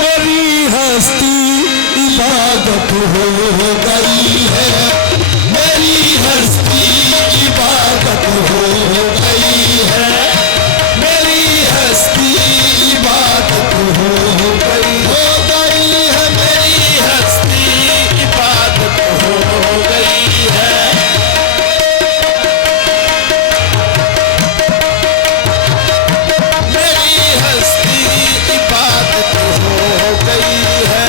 मेरी हस्ती इबादत हो गई है, मेरी हस्ती इबादत हो गई है, मेरी हस्ती इबादत हो गई है, मेरी हस्ती इबादत हो गई है। मेरी हस्ती इबादत हो गई है।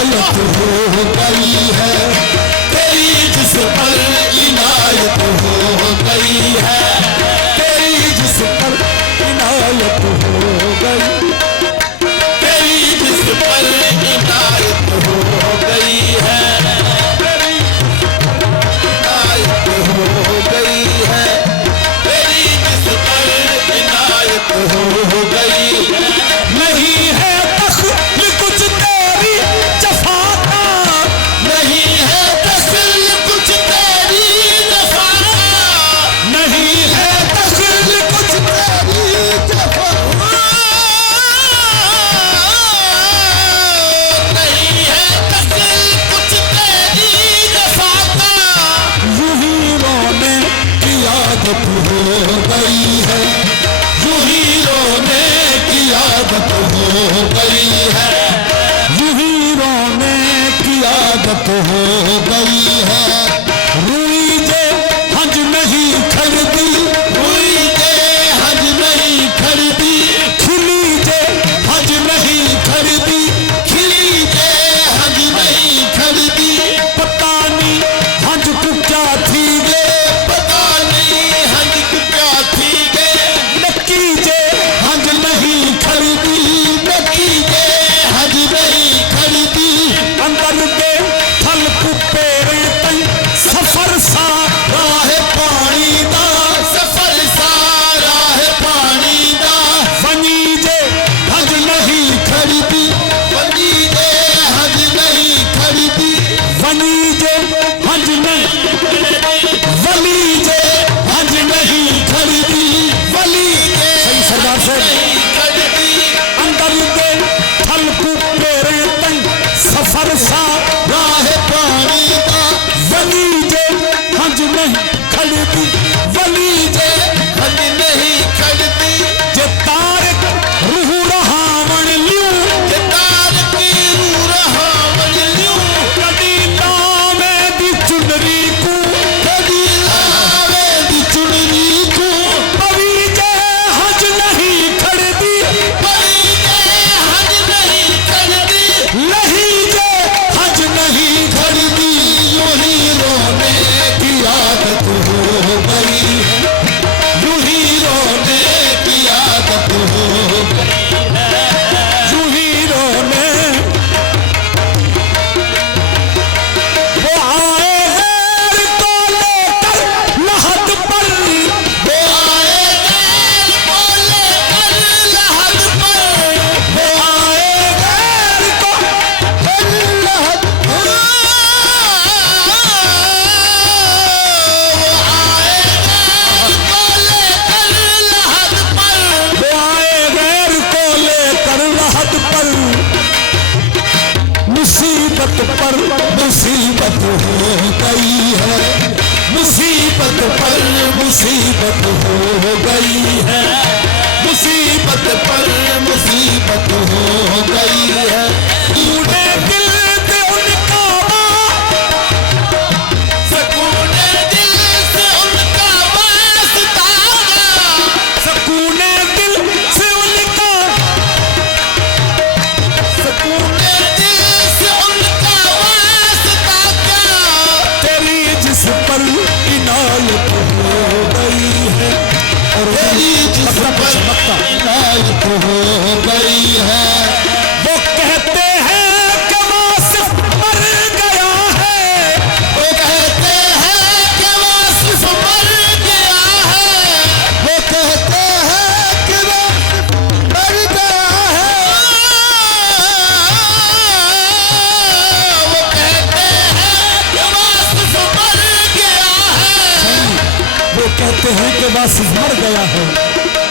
इनायत हो गई है, तेरी जिस पर इनायत हो गई है, तेरी जिस पर इनायत हो गई, तेरी जिस पर इनायत हो गई है, इनायत हो गई है, तेरी जिस पर इनायत हो गई है। नहीं है दखल कुछ तेरी जफा का, नहीं है दखल कुछ तेरी जफा का, नहीं है दखल कुछ तेरी जफा का, नहीं है दखल कुछ तेरी जफा का। यूं ही रोने की आदत हो गई है, यूं ही रोने की आदत हो गई है, यूं ही रोने की आदत हो गई है। रुई जे हज नहीं खरीदी, रुई जे हज नहीं खरीदी, खिली जे हज नहीं खरीदी, खिली जे हज नहीं खरीदी। पता नहीं हज को क्या थी गे, पता नहीं हज को क्या थी गे, नक्की जे हज नहीं खरीदी, नक्की जे हज नहीं खरीदी। अंदर के फल कुपेरे तई सफर सा राह पानी दा, सफर सा राह पानी दा। वनी जे हज नहीं खरीदी, वनी जे हज नहीं खरीदी, वनी जे हज नहीं, वली जे हज नहीं खरीदी, वली जे सही सरदार साहब खरीदी। अंदर के फल कुपेरे तई सफर सा राह पानी दा, वली जे हज नहीं खरीदी, वली जे हज नहीं खरीदी। जे तारक रूह रहावण लियूं, जे तारक रूह रहावण लियूं, कदी लावे दी चुनरी को, कदी लावे दी चुनरी को। पवी जे हज नहीं खरीदी, पवी जे हज नहीं खरीदी, लही जे हज नहीं खरीदी। यूं ही रोने की आदत हो गई है, यूं ही रोने की आदत हो गई है, यूं ही रोने। वो आए गैर को लेकर लहद पर, वो आए गैर को लेकर लहद पर, वो आए गैर को लेकर लहद पर, वो आए गैर को लेकर लहद पर। मुसीबत पर मुसीबत हो गई है, मुसीबत पर मुसीबत हो गई है, मुसीबत पर मुसीबत हो गई है। तूने दिल से उनका सकूने दिल से उनका वास्ता, सकूने दिल से उनका, सकूने दिल से उनका वास्ता क्या। तेरी जिस पर इनायत हो गई है, और तेरी जिस पर इनायत हो गई है। वो कहते हैं कि वासिफ मर गया है, वो कहते हैं कि वासिफ मर गया है, वो कहते हैं कि वासिफ मर गया है, वो कहते हैं कि वासिफ मर गया है। वो कहते हैं कि वासिफ मर गया है,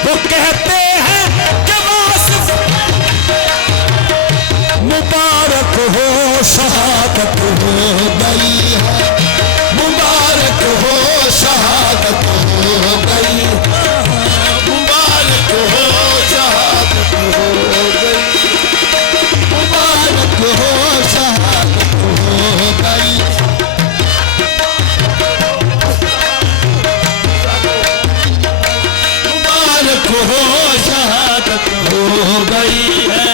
वो कहते हैं कि वासिफ। मुबारक हो शहादत हो गई है, मुबारक हो शहादत हो गई, मुबारक हो शहादत हो गई, मुबारक हो शहादत हो गई। मुबारक हो शहादत हो गई है।